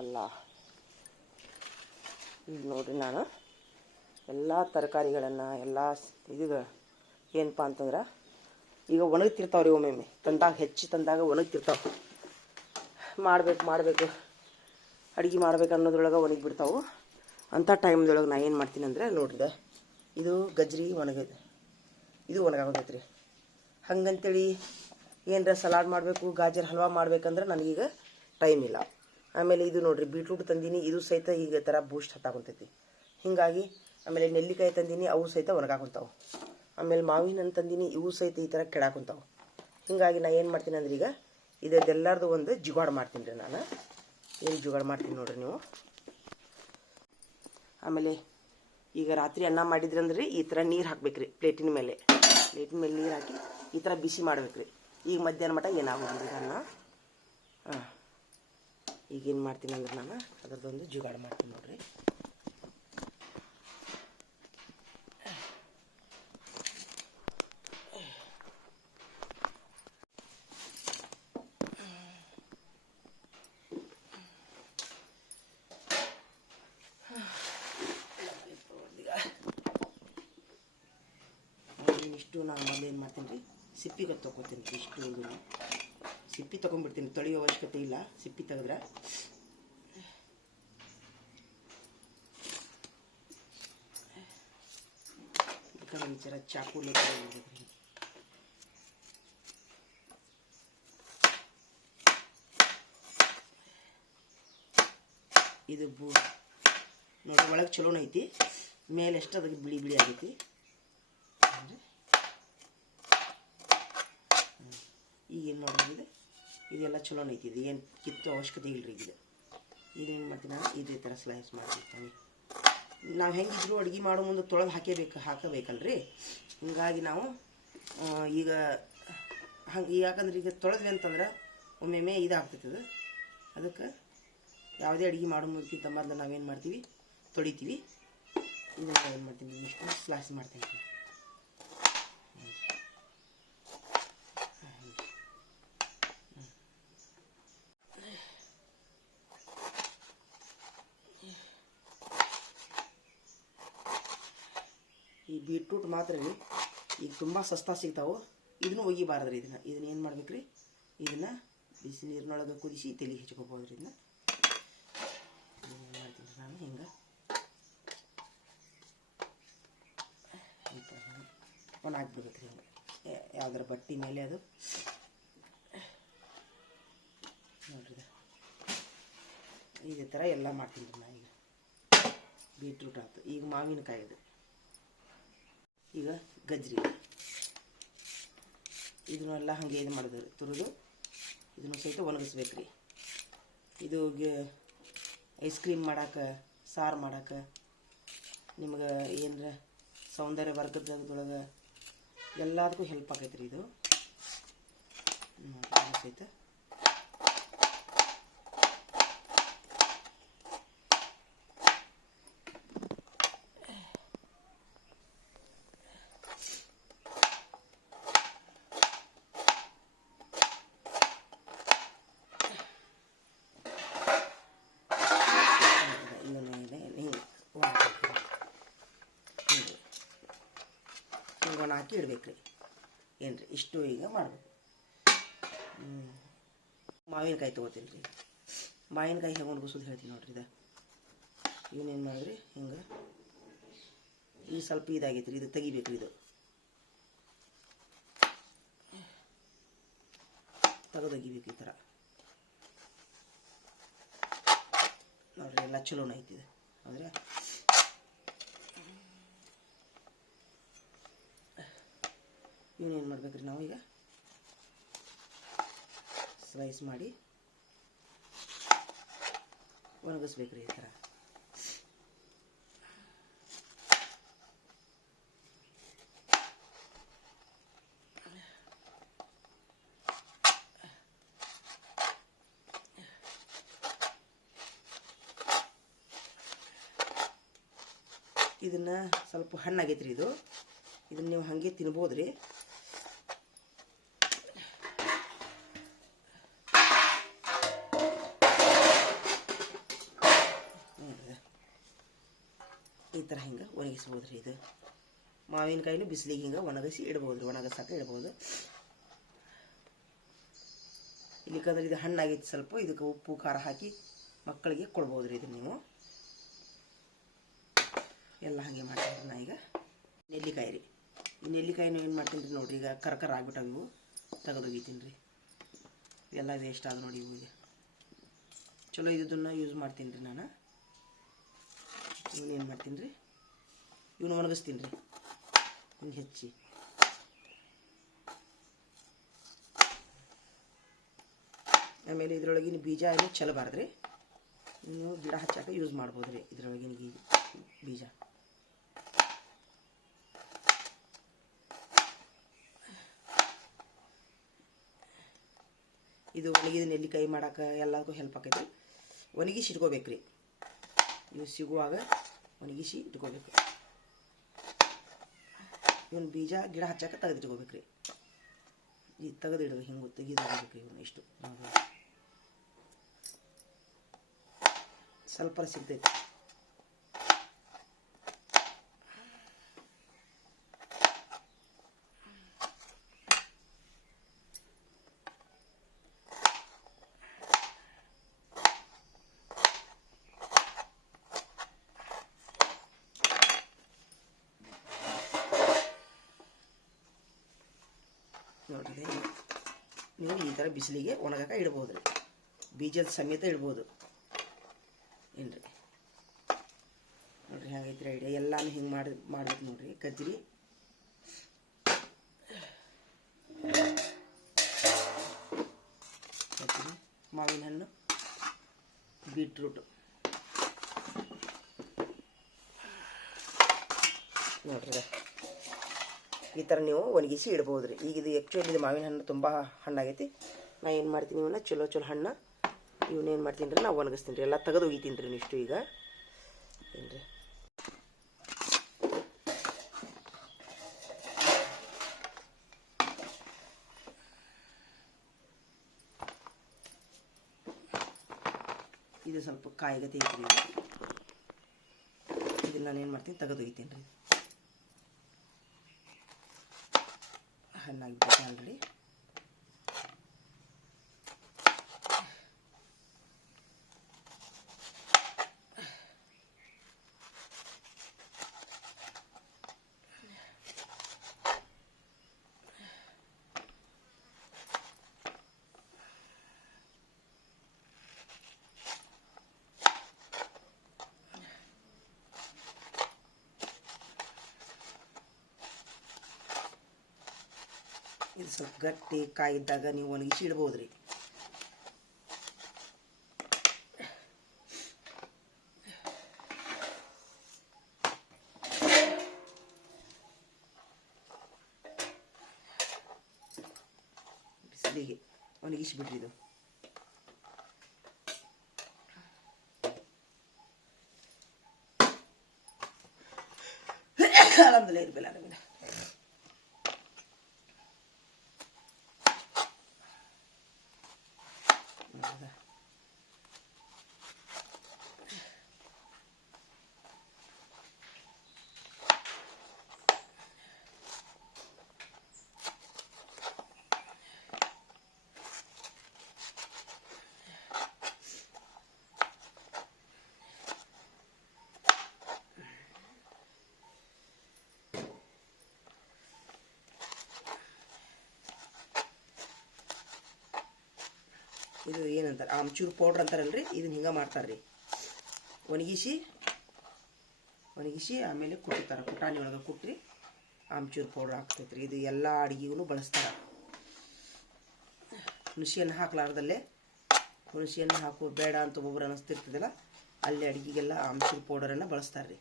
ಅಲ್ಲ. ಈಗ ನೋಡಿರಿ, ನಾನು ಎಲ್ಲ ತರಕಾರಿಗಳನ್ನು ಎಲ್ಲ ಇದು ಏನಪ್ಪ ಅಂತಂದ್ರೆ ಈಗ ಒಣಗ್ತಿರ್ತಾವೆ ರೀ. ಒಮ್ಮೊಮ್ಮೆ ತಂದಾಗ ಹೆಚ್ಚು ತಂದಾಗ ಒಣಗ್ತಿರ್ತಾವೆ. ಮಾಡಬೇಕು ಅಡುಗೆ ಮಾಡ್ಬೇಕು ಅನ್ನೋದ್ರೊಳಗೆ ಒಣಗಿಬಿಡ್ತಾವೆ. ಅಂಥ ಟೈಮ್ದೊಳಗೆ ನಾನು ಏನು ಮಾಡ್ತೀನಿ ಅಂದರೆ ನೋಡ್ರಿ, ಇದು ಗಜ್ರಿ ಇದು ಒಣಗಾಗೋದೈತೆ ರೀ. ಹಂಗಂತೇಳಿ ಏನರ ಸಲಾಡ್ ಮಾಡಬೇಕು, ಗಾಜರ್ ಹಲ್ವಾ ಮಾಡ್ಬೇಕಂದ್ರೆ ನನಗೀಗ ಟೈಮ್ ಇಲ್ಲ. ಆಮೇಲೆ ಇದು ನೋಡಿರಿ, ಬೀಟ್ರೂಟ್ ತಂದೀನಿ, ಇದು ಸಹಿತ ಈಗ ಥರ ಬೂಸ್ಟ್ ಹತ್ತಾಕೊಂತೈತಿ. ಹೀಗಾಗಿ ಆಮೇಲೆ ನೆಲ್ಲಿಕಾಯಿ ತಂದೀನಿ, ಅವು ಸಹಿತ ಒಣಗಾಕೊಂತಾವೆ. ಆಮೇಲೆ ಮಾವಿನ ಹಣ್ಣು ತಂದೀನಿ, ಇವು ಸಹಿತ ಈ ಥರ ಕೆಡಾಕೊಂತಾವೆ. ಹೀಗಾಗಿ ನಾನು ಏನು ಮಾಡ್ತೀನಿ ಅಂದ್ರೆ ಈಗ ಇದೆಲ್ಲರದು ಒಂದು ಜುಗಾಡು ಮಾಡ್ತೀನಿ ರೀ. ನಾನು ಏನು ಜುಗಾಡು ಮಾಡ್ತೀನಿ ನೋಡಿರಿ ನೀವು. ಆಮೇಲೆ ಈಗ ರಾತ್ರಿ ಅನ್ನ ಮಾಡಿದ್ರಿ ಅಂದ್ರೆ ಈ ಥರ ನೀರು ಹಾಕ್ಬೇಕ್ರಿ. ಪ್ಲೇಟಿನ ಮೇಲೆ ನೀರು ಹಾಕಿ ಈ ಥರ ಬಿಸಿ ಮಾಡ್ಬೇಕ್ರಿ. ಈಗ ಮಧ್ಯಾಹ್ನ ಮಟ್ಟ ಏನಾಗೋದ್ರಿ ಅನ್ನ. ಈಗೇನು ಮಾಡ್ತೀನಿ ಅಂದ್ರೆ ನಾನು ಅದರದ್ದೊಂದು ಜುಗಾಡು ಮಾಡ್ತೀನಿ ನೋಡಿರಿ. ಇಷ್ಟು ನಾನು ಮೊದಲು ಏನು ಮಾಡ್ತೀನಿ ರೀ, ಸಿಪ್ಪಿಗೆ ತೊಗೊತೀನಿ ರೀ. ಇಷ್ಟು ಸಿಪ್ಪಿ ತೊಗೊಂಡ್ಬಿಡ್ತೀನಿ, ತೊಳೆಯೋ ಅವಶ್ಯಕತೆ ಇಲ್ಲ. ಸಿಪ್ಪಿ ತೆಗೆದ್ರೆ ವಿಚಾರ ಚಾಕು ಇದು ನೋಡಿ ಒಳಗೆ ಚಲೋನ ಐತಿ, ಮೇಲೆ ಎಷ್ಟು ಅದಕ್ಕೆ ಬಿಳಿ ಬಿಳಿ ಆಗೈತಿ. ಈಗೇನು ನೋಡಿದ್ರೆ ಇದೆಲ್ಲ ಚಲೋನ ಐತಿ. ಇದು ಏನು ಕಿತ್ತು ಅವಶ್ಯಕತೆ ಇಲ್ಲ ರೀ. ಇದೇನು ಮಾಡ್ತೀನಿ ನಾನು ಇದೇ ಥರ ಸ್ಲೈಸ್ ಮಾಡ್ತೀನಿ. ನಾವು ಹೆಂಗಿದ್ರು ಅಡುಗೆ ಮಾಡೋ ಮುಂದೆ ತೊಳೆದು ಹಾಕಬೇಕಲ್ರಿ. ಹೀಗಾಗಿ ನಾವು ಈಗ ಹಂಗೆ ಯಾಕಂದ್ರೆ ಈಗ ತೊಳೆದ್ವಿ ಅಂತಂದ್ರೆ ಒಮ್ಮೊಮ್ಮೆ ಇದಾಗ್ತೈತದ. ಅದಕ್ಕೆ ಯಾವುದೇ ಅಡುಗೆ ಮಾಡೋ ಮುಂದಕ್ಕಿಂತ ಮೊದಲು ನಾವೇನು ಮಾಡ್ತೀವಿ, ತೊಳಿತೀವಿ. ಇದನ್ನು ಏನು ಮಾಡ್ತೀನಿ, ಇಷ್ಟು ಸ್ಲೈಸ್ ಮಾಡ್ತೀನಿ. ಈ ಬೀಟ್ರೂಟ್ ಮಾತ್ರ ರೀ ಈಗ ತುಂಬ ಸಸ್ತಾ ಸಿಗ್ತಾವೆ. ಇದನ್ನು ಒಗಿಬಾರ್ದು ರೀ. ಇದನ್ನ ಏನು ಮಾಡ್ಬೇಕು ರೀ, ಇದನ್ನು ಬಿಸಿ ನೀರಿನೊಳಗೆ ಕುದಿಸಿ ತಲೆಗೆ ಹಚ್ಕೋಬೋದು ರೀ. ಇದನ್ನ ಮಾಡ್ತೀನಿ ನಾನು ಹಿಂಗೆ ಒಣಾಕ್ಬಿಡ್ಬೇಕು ರೀ. ಹಿಂಗೆ ಯಾವ್ದಾರ ಬಟ್ಟೆ ಮೇಲೆ ಅದು ನೋಡ್ರಿ. ಇದೇ ಥರ ಎಲ್ಲ ಮಾಡ್ತೀನಿ ರೀ ನಾನು. ಈಗ ಬೀಟ್ರೂಟ್ ಆಯ್ತು, ಈಗ ಮಾವಿನಕಾಯಿ ಅದು, ಈಗ ಗಜ್ರಿ ಇದನ್ನೆಲ್ಲ ಹಾಗೆ ಇದು ಮಾಡಿದ್ರಿ ತುರಿದು ಇದನ್ನು ಸಹಿತ ಒಣಗಿಸ್ಬೇಕು ರೀ. ಇದು ಐಸ್ ಕ್ರೀಮ್ ಮಾಡೋಕೆ, ಸಾರು ಮಾಡೋಕೆ, ನಿಮ್ಗೆ ಏನರ ಸೌಂದರ್ಯ ವರ್ಗದೊಳಗೆ ಎಲ್ಲದಕ್ಕೂ ಹೆಲ್ಪ್ ಆಗೈತೆ ರೀ ಇದು ಸಹಿತ. ಹಾಕಿ ಇಡ್ಬೇಕು ರೀ. ಏನು ರೀ ಇಷ್ಟು ಈಗ ಮಾಡಬೇಕು. ಮಾವಿನಕಾಯಿ ತೊಗೋತೀನಿ ರೀ. ಮಾವಿನಕಾಯಿ ಹೆಂಗೆ ಒಣಗಿಸೋದು ಹೇಳ್ತೀನಿ ನೋಡ್ರಿ. ಇವನೇನು ಮಾಡಿದ್ರಿ, ಹಿಂಗೆ ಈಗ ಸ್ವಲ್ಪ ಇದಾಗೈತೆ ರೀ, ಇದು ತೆಗಿಬೇಕು ರೀ. ಇದು ತೆಗೆದೊಗಿಬೇಕು ಈ ಥರ ನೋಡ್ರಿ. ಎಲ್ಲ ಚಲೋನ ಐತಿದೆ. ಅಂದರೆ ಇವನೇನು ಮಾಡ್ಬೇಕ್ರಿ, ನಾವು ಈಗ ಸ್ಲೈಸ್ ಮಾಡಿ ಒಣಗಿಸ್ಬೇಕ್ರಿ ಈ ಥರ. ಇದನ್ನು ಸ್ವಲ್ಪ ಹಣ್ಣಾಗೈತ್ರಿ. ಇದನ್ನು ನೀವು ಹಾಗೆ ತಿನ್ಬೋದ್ರಿ. ಥರ ಹಿಂಗೆ ಒಣಗಿಸ್ಬೋದು ರೀ. ಇದು ಮಾವಿನಕಾಯಿನೂ ಬಿಸಿಲಿಗೆ ಹಿಂಗೆ ಒಣಗಿಸಿ ಇಡ್ಬೋದು ರೀ, ಒಣಗಿಸಾಕ ಇಡ್ಬೋದು. ಇಲ್ಲಿಕಂದ್ರೆ ಇದು ಹಣ್ಣಾಗಿತ್ತು ಸ್ವಲ್ಪ, ಇದಕ್ಕೆ ಉಪ್ಪು ಖಾರ ಹಾಕಿ ಮಕ್ಕಳಿಗೆ ಕೊಡ್ಬೋದು ರೀ. ಇದನ್ನು ನೀವು ಎಲ್ಲ ಹಾಗೆ ಮಾಡ್ತೀನಿ. ನಾ ಈಗ ನೆಲ್ಲಿಕಾಯಿ ರೀ, ಈ ನೆಲ್ಲಿಕಾಯಿನೂ ಏನು ಮಾಡ್ತೀನಿ ರೀ ನೋಡಿರಿ, ಈಗ ಕರ್ಕರ ಆಗ್ಬಿಟ್ಟಾವ ಇವು, ತೆಗೆದೊಗಿತೀನಿ ರೀ. ಎಲ್ಲ ವೇಸ್ಟ್ ಆದ ನೋಡಿ ಇವು. ಈಗ ಚಲೋ ಇದನ್ನು ಯೂಸ್ ಮಾಡ್ತೀನಿ ರೀ ನಾನು. ಇವನ್ನೇನು ಮಾಡ್ತೀನಿ ರೀ, ಇವನು ಒಣಗಿಸ್ತೀನಿ ರೀ ಹಿಂಗೆ ಹೆಚ್ಚಿ. ಆಮೇಲೆ ಇದರೊಳಗಿನ ಬೀಜ ಏನು ಚೆಲ್ಲಬಾರ್ದು ರೀ, ನೀವು ಗಿಡ ಹಚ್ಚಾಕ ಯೂಸ್ ಮಾಡ್ಬೋದು ರೀ ಇದರೊಳಗಿನ ಬೀಜ. ಇದು ಒಣಗಿದ ನೆಲ್ಲಿಕಾಯಿ ಮಾಡೋಕೆ ಎಲ್ಲದಕ್ಕೂ ಹೆಲ್ಪ್ ಆಕೈತಿ. ಒಣಗಿಸಿ ಇಟ್ಕೋಬೇಕು ರೀ, ಇವು ಸಿಗುವಾಗ ಒಣಗಿಸಿ ಇಟ್ಕೋಬೇಕು. ಇವನು ಬೀಜ ಗಿಡ ಹಚ್ಚಾಕ ತೆಗೆದಿಟ್ಕೋಬೇಕು ರೀ. ಈ ತೆಗೆದಿಡ್ಬೇಕು, ಹಿಂಗೆ ತೆಗೆದಿಡ್ಬೇಕು ಇವನು. ಇಷ್ಟು ಸ್ವಲ್ಪ ಸಿಗ್ತೈತಿ. ನೋಡ್ರಿ, ನೀವು ಈ ಥರ ಬಿಸಿಲಿಗೆ ಒಣಗಾಕ ಇಡ್ಬೋದು ರೀ, ಬೀಜದ ಸಮೇತ ಇಡ್ಬೋದು ಏನ್ರಿ. ನೋಡ್ರಿ ಹಾಗೈತ್ರಿ ಐಡಿಯಾ. ಎಲ್ಲಾನು ಹಿಂಗೆ ಮಾಡ್ಬೇಕು ನೋಡ್ರಿ. ಗಜ್ರಿ, ಮಾವಿನ ಹಣ್ಣು, ಬೀಟ್ರೂಟು ನೋಡ್ರಿ ಈ ಥರ ನೀವು ಒಣಗಿಸಿ ಇಡ್ಬೋದು ರೀ. ಈಗ ಇದು ಆ್ಯಕ್ಚುಲಿ ಇದು ಮಾವಿನ ಹಣ್ಣು ತುಂಬ ಹಣ್ಣಾಗೈತಿ. ನಾ ಏನು ಮಾಡ್ತೀನಿ, ಇವನ್ನ ಚಲೋ ಹಣ್ಣು ಇವನ್ನೇನು ಮಾಡ್ತೀನಿ ರೀ, ನಾವು ಒಣಗಿಸ್ತೀನಿ ರೀ. ಎಲ್ಲ ತೆಗೆದು ಒಗಿತೀನಿ ರೀ ಇಷ್ಟು. ಈಗ ಏನು ರೀ, ಇದು ಸ್ವಲ್ಪ ಕಾಯಿಗತಿ ಐತ್ರಿ. ಇದನ್ನ ನಾನು ಏನು ಮಾಡ್ತೀನಿ, ತೆಗೆದು ಒಗಿತೀನಿ ರೀ. ಹಣ್ಣಾಗಿಬಿಟ್ಟು ಆಲ್ರೆಡಿ. ಇದು ಸ್ವಲ್ಪ ಗಟ್ಟಿ ಕಾಯಿ ಇದ್ದಾಗ ನೀವು ಒಣಗಿಸಿ ಇಡ್ಬೋದು ರೀ. ಬಿಸಿಲಿಗೆ ಒಣಗಿಸಿ ಬಿಡ್ರಿ. ಇದು ಅಲಂದಲೇ ಇರಬೇಡ ನಮಗೆ. ಇದು ಏನಂತಾರೆ, ಆಮ್ಚೂರು ಪೌಡ್ರ್ ಅಂತಾರಲ್ರಿ, ಇದನ್ನ ಹಿಂಗೆ ಮಾಡ್ತಾರೆ ರೀ. ಒಣಗಿಸಿ ಆಮೇಲೆ ಕುಟ್ತಾರೆ. ಕುಟಾಣಿ ಒಳಗೆ ಕುಟ್ರಿ ಆಮ್ಚೂರು ಪೌಡ್ರ್ ಹಾಕ್ತೈತ್ರಿ. ಇದು ಎಲ್ಲ ಅಡುಗೆಗೂ ಬಳಸ್ತಾರೆ. ಹುಣಸೆಹಣ್ಣು ಹಾಕ್ಲಾರ್ದಲ್ಲೇ, ಹುಣಸೆಹಣ್ಣು ಹಾಕೋ ಬೇಡ ಅಂತ ಒಬ್ಬೊಬ್ರು ಅನ್ನಿಸ್ತಿರ್ತದಲ್ಲ, ಅಲ್ಲಿ ಅಡುಗೆಗೆಲ್ಲ ಆಮ್ಚೂರು ಪೌಡರನ್ನು ಬಳಸ್ತಾರೆ ರೀ.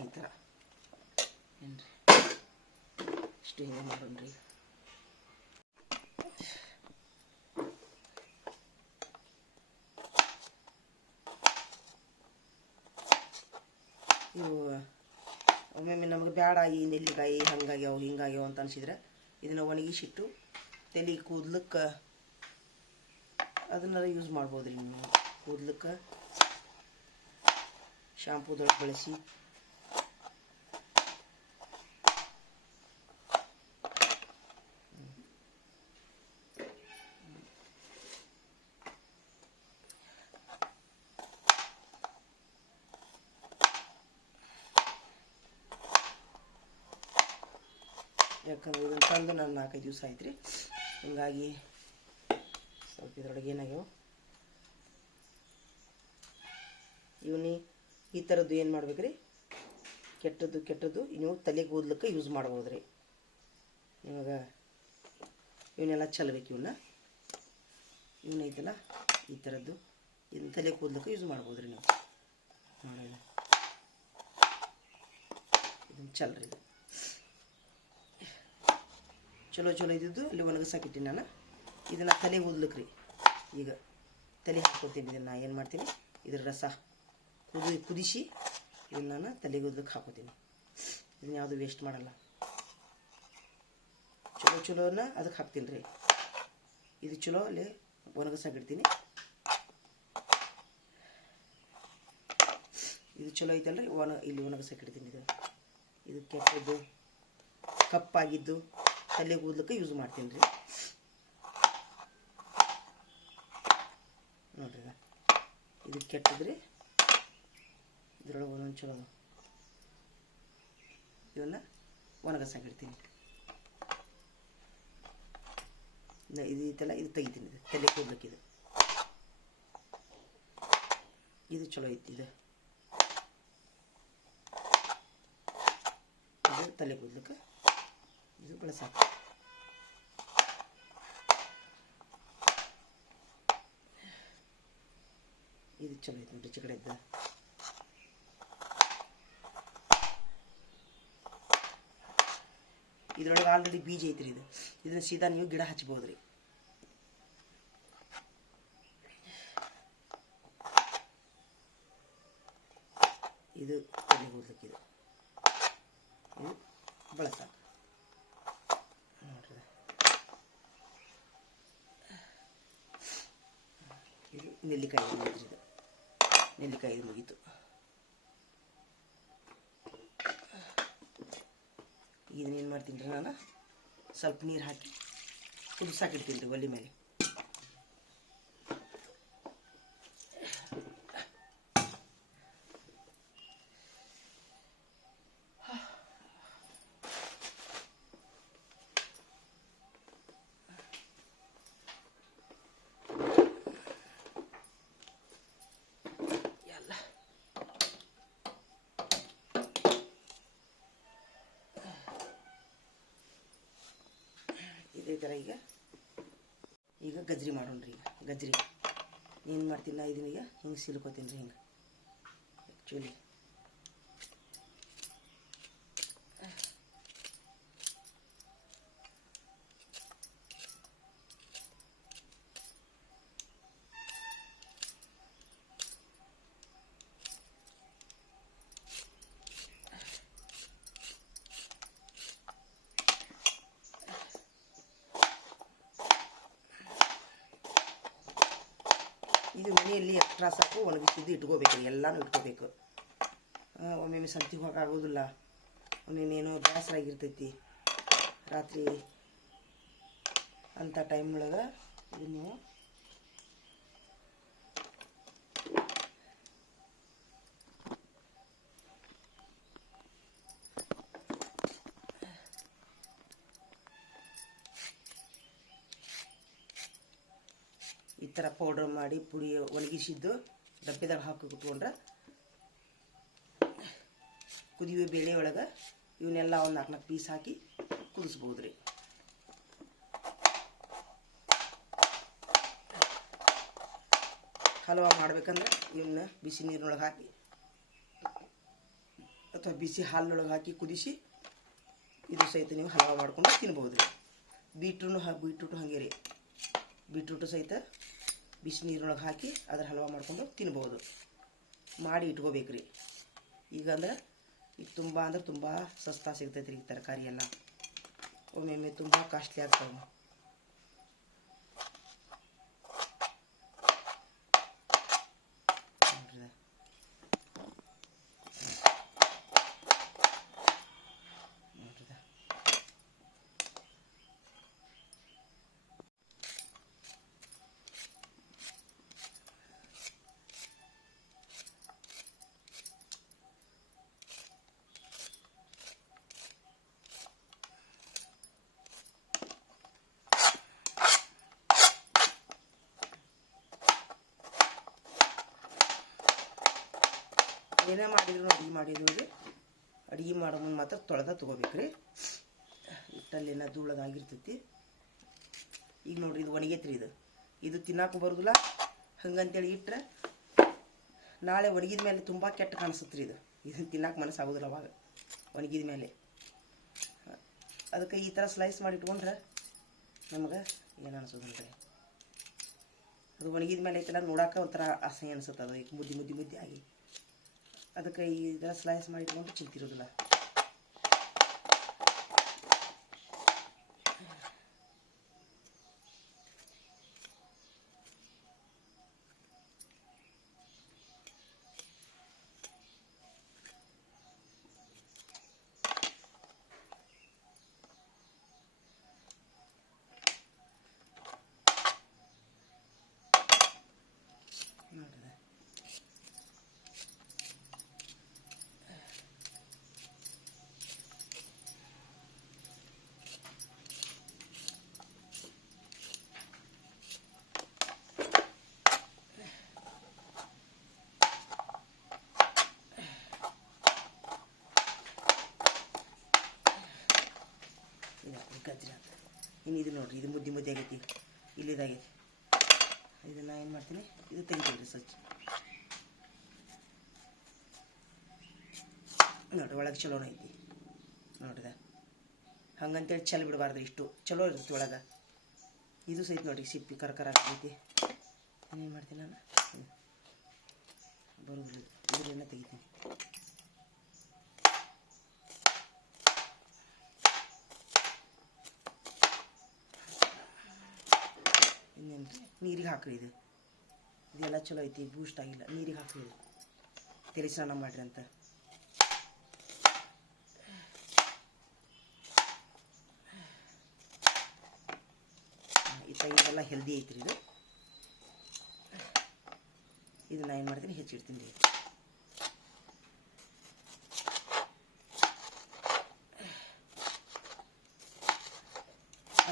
ಈ ಥರ ಏನ್ರಿ, ಇಷ್ಟು ಹಿಂಗೆ ಮಾಡೋಣ್ರಿ. ಇವು ಒಮ್ಮೊಮ್ಮೆ ನಮಗೆ ಬೇಡ ಈ ನೆಲ್ಲಿಕಾಯಿ ಹಂಗಾಗ್ಯಾವ ಹಿಂಗಾಗ್ಯಾವ ಅಂತ ಅನಿಸಿದ್ರೆ ಇದನ್ನು ಒಣಗಿಸಿಟ್ಟು ತಲೆ ಕೂದ್ಲಕ್ಕೆ ಅದನ್ನೆಲ್ಲ ಯೂಸ್ ಮಾಡ್ಬೋದು ರೀ ನೀವು. ಕೂದ್ಲಕ್ಕೆ ಶಾಂಪೂದೊಳಗೆ ಬಳಸಿ ಯಾಕಂದ್ರೆ ಇದನ್ನು ತಂದು ನಾನು 4-5 ದಿವಸ ಆಯ್ತು ರೀ. ಹೀಗಾಗಿ ಸ್ವಲ್ಪ ಇದ್ರೊಳಗೆ ಏನಾಗ್ಯಾವ ಇವನಿ ಈ ಥರದ್ದು ಏನು ಮಾಡ್ಬೇಕು ರೀ, ಕೆಟ್ಟದ್ದು ನೀವು ತಲೆ ಕೂದಲಕ್ಕೆ ಯೂಸ್ ಮಾಡ್ಬೋದು ರೀ. ಇವಾಗ ಇವನ್ನೆಲ್ಲ ಚೆಲ್ಬೇಕು. ಇವನೈತಲ್ಲ ಈ ಥರದ್ದು ಇದನ್ನ ತಲೆ ಕೂದಲಕ್ಕೆ ಯೂಸ್ ಮಾಡ್ಬೋದು ರೀ ನೀವು. ನೋಡಿ ಇದನ್ನು ಚಲ್ರಿ. ಇದು ಚಲೋ ಇದ್ದಿದ್ದು ಅಲ್ಲಿ ಒಣಗಿಸಾಕಿಟ್ಟಿನಿ ನಾನು. ಇದನ್ನು ತಲೆ ಕೂದಲಕ್ಕೆ ರೀ ಈಗ ತಲೆ ಹಾಕ್ಕೊತೀನಿ. ಇದನ್ನು ಏನು ಮಾಡ್ತೀನಿ, ಇದ್ರ ರಸ ಕುದಿಸಿ ಇದನ್ನು ನಾನು ತಲೆ ಕೂದಲಕ್ಕೆ ಹಾಕೋತೀನಿ. ಇದನ್ನ ಯಾವುದು ವೇಸ್ಟ್ ಮಾಡಲ್ಲ. ಚಲೋನ ಅದಕ್ಕೆ ಹಾಕ್ತೀನಿ ರೀ. ಇದು ಚಲೋ ಅಲ್ಲಿ ಒಣಗಿಸಾಕಿಡ್ತೀನಿ. ಇದು ಚಲೋ ಐತಲ್ರಿ, ಇಲ್ಲಿ ಒಣಗಿಸಾಕಿಡ್ತೀನಿ. ಇದು ಕೆಟ್ಟದ್ದು ಕಪ್ಪಾಗಿದ್ದು ತಲೆ ಕೂದಲಕ್ಕೆ ಯೂಸ್ ಮಾಡ್ತೀನಿ ರೀ. ನೋಡ್ರಿ ಇದು ಕೆಟ್ಟದ್ರಿ. ಇದ್ರೊಳಗೆ ಒಂದೊಂದು ಚಲೋ ಇವನ್ನ ಒಣಗಿಸಾಕಿಡ್ತೀನಿ. ಇದು ಐತಲ್ಲ ಇದು ತೆಗಿತೀನಿ. ಇದು ತಲೆ ಕೂದಲಕ್ಕೆ ಇದು ಚಲೋ ಐತಿ. ಇದು ತಲೆ ಕೂದಲಕ್ಕೆ ಇದು ಬಳಸಾಕ. ಇದು ಚಲೋ ಐತೆ ನೋಡ್ರಿ ಚಿಕಡೆ ಇದ್ದ. ಇದ್ರೊಳಗೆ ಆಲ್ರೆಡಿ ಬೀಜ ಐತ್ರಿ. ಇದನ್ನ ಸೀದಾ ನೀವು ಗಿಡ ಹಚ್ಬೋದ್ರಿ. ಇದು ತಲೆ ಕೂದಲಕ್ಕೆ ಇದು ಬಳಸಾಕ ನೋಡ್ರಿ. ಇದು ನೆಲ್ಲಿಕಾಯಿ ಮುಗೀತು. ಇದು ನೆಲ್ಲಿಕಾಯಿ ಮುಗೀತು. ಇದನ್ನೇನು ಮಾಡ್ತೀನಿ ರೀ, ನಾನು ಸ್ವಲ್ಪ ನೀರು ಹಾಕಿ ಕುದಿಸಾಕಿಡ್ತೀನಿ ರೀ ಒಲೆ ಮೇಲೆ. ಇದೇ ಥರ ಈಗ ಗಜ್ರಿ ಮಾಡೋಣ್ರಿ. ಗಜ್ರಿ ಏನು ಮಾಡ್ತೀನಿ ನಾ, ಇದನ್ನೀಗ ಹಿಂಗೆ ಸಿಲ್ಕೋತೀನಿ ರೀ. ಹಿಂಗೆ ಆ್ಯಕ್ಚುಲಿ ಇದು ಮನೆಯಲ್ಲಿ ಎಕ್ಸ್ಟ್ರಾ ಸಾಕು ಒಣಗಿಸಿದ್ದು ಇಟ್ಕೋಬೇಕು ರೀ. ಎಲ್ಲನೂ ಇಟ್ಕೋಬೇಕು. ಒಮ್ಮೊಮ್ಮೆ ಸಂತಿಗೆ ಹೋಗೋಕ್ಕಾಗೋದಿಲ್ಲ. ಒಮ್ಮೊಮ್ಮೆ ಏನೋ ಬೇಸರ ಆಗಿರ್ತೈತಿ ರಾತ್ರಿ ಅಂಥ ಟೈಮ್ನೊಳಗೆ ಇದು ನೀವು ಈ ಥರ ಪೌಡರ್ ಮಾಡಿ ಪುಡಿ ಒಣಗಿಸಿದ್ದು ಡಬ್ಬಿದಾಗ ಹಾಕಿ ಕುತ್ಕೊಂಡ್ರೆ ಕುದಿಯುವ ಬೇಳೆ ಒಳಗೆ ಇವನ್ನೆಲ್ಲ ಒಂದು 4-4 ಪೀಸ್ ಹಾಕಿ ಕುದಿಸ್ಬೋದು ರೀ. ಹಲ್ವಾ ಮಾಡ್ಬೇಕಂದ್ರೆ ಇವನ್ನ ಬಿಸಿ ನೀರಿನೊಳಗೆ ಹಾಕಿ ಅಥವಾ ಬಿಸಿ ಹಾಲಿನೊಳಗೆ ಹಾಕಿ ಕುದಿಸಿ ಇದು ಸಹಿತ ನೀವು ಹಲ್ವಾ ಮಾಡ್ಕೊಂಡು ತಿನ್ಬೋದು ರೀ. ಬೀಟ್ರೂಟು ಹಾಗೆ ರೀ. ಬೀಟ್ರೂಟು ಸಹಿತ ಬಿಸಿ ನೀರಿನೊಳಗೆ ಹಾಕಿ ಅದ್ರ ಹಲ್ವಾ ಮಾಡ್ಕೊಂಡು ತಿನ್ಬೋದು. ಮಾಡಿ ಇಟ್ಕೋಬೇಕು ರೀ. ಈಗ ಅಂದ್ರೆ ಈಗ ತುಂಬ ಅಂದ್ರೆ ತುಂಬ ಸಸ್ತಾ ಸಿಗ್ತೈತೆ ರೀ ಈ ತರಕಾರಿ ಎಲ್ಲ. ಒಮ್ಮೊಮ್ಮೆ ತುಂಬ ಕಾಸ್ಟ್ಲಿ ಆಗ್ತಾವೆ. ಏನೇ ಮಾಡಿದ್ರು ಅಡುಗೆ ಮಾಡೋ ಮುಂದೆ ಮಾತ್ರ ತೊಳೆದ ತೊಗೋಬೇಕ್ರಿ. ಹಿಟ್ಟಲ್ಲೇನ ಧೂಳದಾಗಿರ್ತೈತಿ. ಈಗ ನೋಡ್ರಿ ಇದು ಒಣಗೈತ್ರಿ. ಇದು ತಿನ್ನಕ್ಕೆ ಬರೋದಿಲ್ಲ. ಹಂಗಂತೇಳಿ ಇಟ್ಟರೆ ನಾಳೆ ಒಣಗಿದ ಮೇಲೆ ತುಂಬ ಕೆಟ್ಟ ಕಾಣಿಸುತ್ತೆ ರೀ. ಇದನ್ನು ತಿನ್ನಕ್ಕೆ ಮನಸ್ಸು ಆಗೋದಿಲ್ಲ ಅವಾಗ ಒಣಗಿದ ಮೇಲೆ. ಅದಕ್ಕೆ ಈ ಥರ ಸ್ಲೈಸ್ ಮಾಡಿ ಇಟ್ಕೊಂಡ್ರೆ ನಮಗೆ ಏನು ಅನಿಸೋದಿಲ್ಲ ರೀ. ಅದು ಒಣಗಿದ ಮೇಲೆ ಐತೆಲ್ಲ ನೋಡೋಕೆ ಒಂಥರ ಅಸಹ್ಯ ಅನಿಸುತ್ತೆ. ಅದು ಈಗ ಮುದ್ದೆ ಆಗಿ. ಅದಕ್ಕೆ ಈ ಥರ ಸ್ಲೈಸ್ ಮಾಡಿ ಇಟ್ಕೊಂಡು ಚಿಂತಿರೋದಿಲ್ಲ. ಗಜ್ಜರಿ ಅಂತ ಇನ್ನು ಇದು ನೋಡಿರಿ, ಇದು ಮುದ್ದೆ ಆಗೈತಿ. ಇಲ್ಲಿದಾಗೈತಿ. ಇದನ್ನು ಏನು ಮಾಡ್ತೀನಿ, ಇದು ತೆಗಿತೀವಿ ಸ್ವಚ್ಛ. ನೋಡಿರಿ ಒಳಗೆ ಚಲೋನ ಐತಿ. ನೋಡಿದೆ ಹಂಗಂತೇಳಿ ಚೆಲ್ಲಿ ಬಿಡಬಾರ್ದು. ಇಷ್ಟು ಚಲೋ ಇರುತ್ತೆ ಒಳಗೆ. ಇದು ಸಹಿತ ನೋಡಿರಿ ಸಿಪ್ಪಿ ಕರ್ಕರ ಆಗ್ತೈತಿ. ಏನು ಮಾಡ್ತೀನಿ ನಾನು, ಬರೋದಿಲ್ಲ. ಇದನ್ನ ತೆಗಿತೀನಿ. ಇನ್ನೇನು ನೀರಿಗೆ ಹಾಕ್ರಿ. ಇದೆಲ್ಲ ಚಲೋ ಐತಿ, ಬೂಸ್ಟ್ ಆಗಿಲ್ಲ. ನೀರಿಗೆ ಹಾಕ್ರಿ. ತಲೆ ಸ್ನಾನ ಮಾಡಿರಿ ಅಂತ. ಇದೆಲ್ಲ ಹೆಲ್ದಿ ಐತ್ರಿ. ಇದನ್ನ ಏನು ಮಾಡ್ತೀನಿ, ಹೆಚ್ಚಿಡ್ತೀನಿ.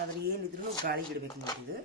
ಆದ್ರೆ ಏನಿದ್ರು ಗಾಳಿಗೆ ಇಡಬೇಕು ನೋಡಿ. ಇದು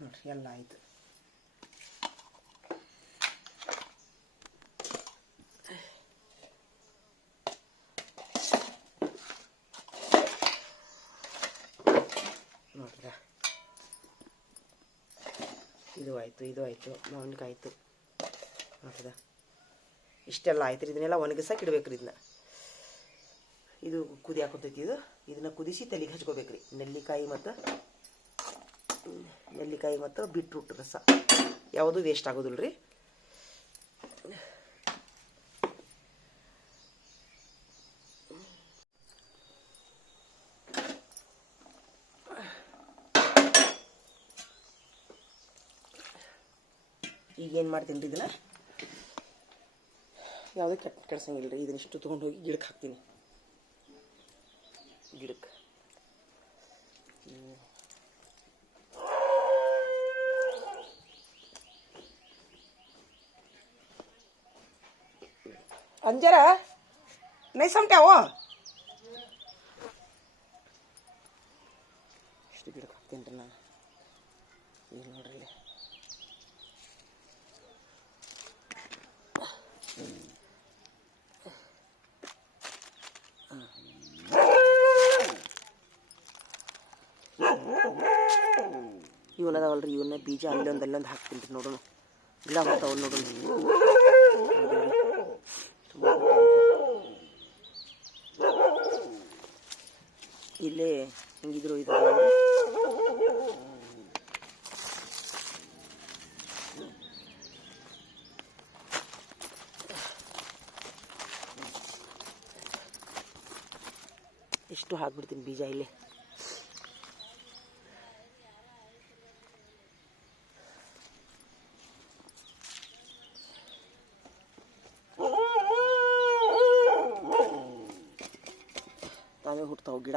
ನೋಡ್ರಿ ಎಲ್ಲ ಆಯಿತು. ನೋಡ್ರ ಇದು ಆಯಿತು ಮಾವಿನಕಾಯಿ ಆಯಿತು. ನೋಡ್ರದ ಇಷ್ಟೆಲ್ಲ ಆಯ್ತು. ಇದನ್ನೆಲ್ಲ ಒಣಗಿಸಕ್ಕೆ ಇಡ್ಬೇಕ್ರಿ. ಇದು ಕುದಿ ಹಾಕೋತೈತಿ. ಇದನ್ನ ಕುದಿಸಿ ತಲೆಗೆ ಹಚ್ಕೋಬೇಕ್ರಿ. ನೆಲ್ಲಿಕಾಯಿ ಮತ್ತು ಬೀಟ್ರೂಟ್ ರಸ ಯಾವುದು ವೇಸ್ಟ್ ಆಗೋದಿಲ್ಲ ರೀ. ಈಗೇನು ಮಾಡ್ತೀನಿ ರೀ, ಇದನ್ನು ಯಾವುದೂ ಕೆಡ್ಸಂಗಿಲ್ಲ ರೀ. ಇದನ್ನಿಷ್ಟು ತೊಗೊಂಡು ಹೋಗಿ ಗಿಡಕ್ಕೆ ಹಾಕ್ತೀನಿ. ಗಿಡಕ್ಕೆ ಅಂಜರ ನೈ ಸಮಟ್ಯಾವ ಇಷ್ಟು ಗಿಡಕ್ಕೆ ಹಾಕ್ತೀನಿ ರೀ ನಾನು. ಈಗ ನೋಡ್ರಿ ಇಲ್ಲಿ ಇವನದಾವಲ್ರಿ, ಇವನ್ನ ಬೀಜ ಅಲ್ಲೊಂದು ಹಾಕ್ತೀನಿ ರೀ. ನೋಡೋಣ ಗಿಡ ಬರ್ತಾವ ನೋಡೋಣ. ಇಲ್ಲೇ ಹಿಂಗಿದ್ರು ಇದು ಇಷ್ಟು ಹಾಕ್ಬಿಡ್ತೀನಿ ಬೀಜ ಇಲ್ಲಿ. ತಾವೇ ಹುಡ್ತಾವ ಗಿಡ.